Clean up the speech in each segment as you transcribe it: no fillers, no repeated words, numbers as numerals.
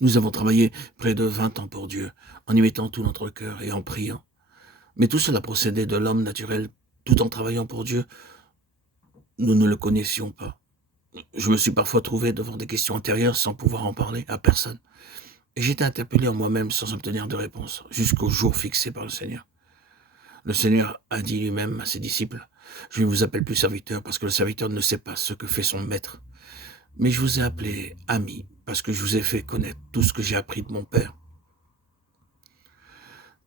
Nous avons travaillé près de 20 ans pour Dieu, en y mettant tout notre cœur et en priant. Mais tout cela procédait de l'homme naturel. Tout en travaillant pour Dieu, nous ne le connaissions pas. Je me suis parfois trouvé devant des questions intérieures sans pouvoir en parler à personne. Et j'étais interpellé en moi-même sans obtenir de réponse, jusqu'au jour fixé par le Seigneur. Le Seigneur a dit lui-même à ses disciples, je ne vous appelle plus serviteur parce que le serviteur ne sait pas ce que fait son maître. Mais je vous ai appelé ami parce que je vous ai fait connaître tout ce que j'ai appris de mon Père.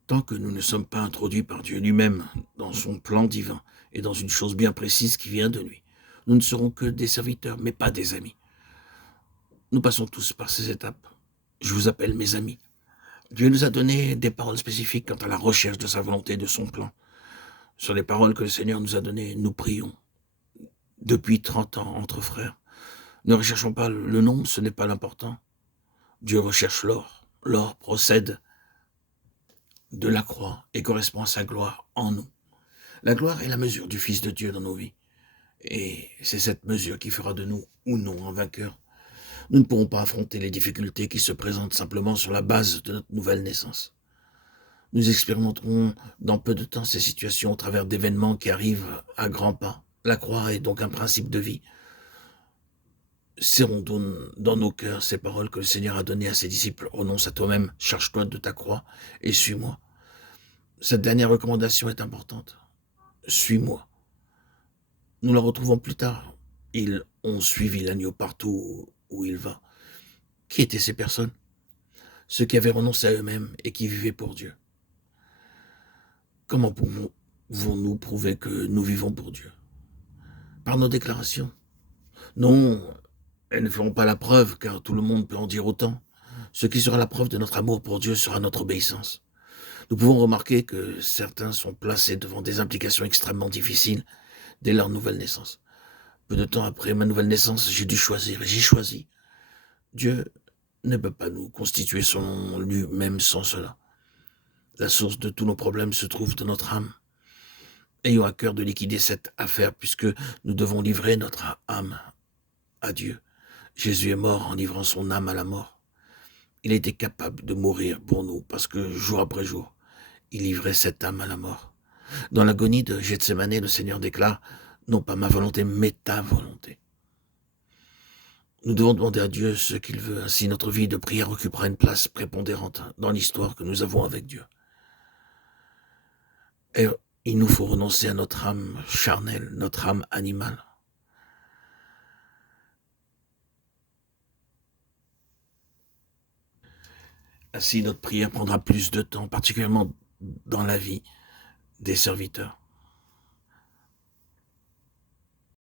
Tant que nous ne sommes pas introduits par Dieu lui-même dans son plan divin et dans une chose bien précise qui vient de lui, nous ne serons que des serviteurs, mais pas des amis. Nous passons tous par ces étapes. Je vous appelle mes amis. Dieu nous a donné des paroles spécifiques quant à la recherche de sa volonté et de son plan. Sur les paroles que le Seigneur nous a données, nous prions. Depuis 30 ans, entre frères. Ne recherchons pas le nombre, ce n'est pas l'important. Dieu recherche l'or. L'or procède de la croix et correspond à sa gloire en nous. La gloire est la mesure du Fils de Dieu dans nos vies. Et c'est cette mesure qui fera de nous ou non un vainqueur. Nous ne pourrons pas affronter les difficultés qui se présentent simplement sur la base de notre nouvelle naissance. Nous expérimenterons dans peu de temps ces situations au travers d'événements qui arrivent à grands pas. La croix est donc un principe de vie. Serrons dans nos cœurs ces paroles que le Seigneur a données à ses disciples. Renonce à toi-même, charge-toi de ta croix et suis-moi. Cette dernière recommandation est importante. Suis-moi. Nous la retrouvons plus tard. Ils ont suivi l'agneau partout où il va. Qui étaient ces personnes? Ceux qui avaient renoncé à eux-mêmes et qui vivaient pour Dieu. Comment pouvons-nous prouver que nous vivons pour Dieu? Par nos déclarations? Non, elles ne feront pas la preuve, car tout le monde peut en dire autant. Ce qui sera la preuve de notre amour pour Dieu sera notre obéissance. Nous pouvons remarquer que certains sont placés devant des implications extrêmement difficiles dès leur nouvelle naissance. Peu de temps après ma nouvelle naissance, j'ai dû choisir, et j'ai choisi. Dieu ne peut pas nous constituer son lui-même sans cela. La source de tous nos problèmes se trouve dans notre âme. Ayons à cœur de liquider cette affaire, puisque nous devons livrer notre âme à Dieu. Jésus est mort en livrant son âme à la mort. Il était capable de mourir pour nous, parce que jour après jour, il livrait cette âme à la mort. Dans l'agonie de Gethsémane, le Seigneur déclare, non pas ma volonté, mais ta volonté. Nous devons demander à Dieu ce qu'il veut, ainsi notre vie de prière occupera une place prépondérante dans l'histoire que nous avons avec Dieu. Et il nous faut renoncer à notre âme charnelle, notre âme animale. Ainsi, notre prière prendra plus de temps, particulièrement dans la vie des serviteurs.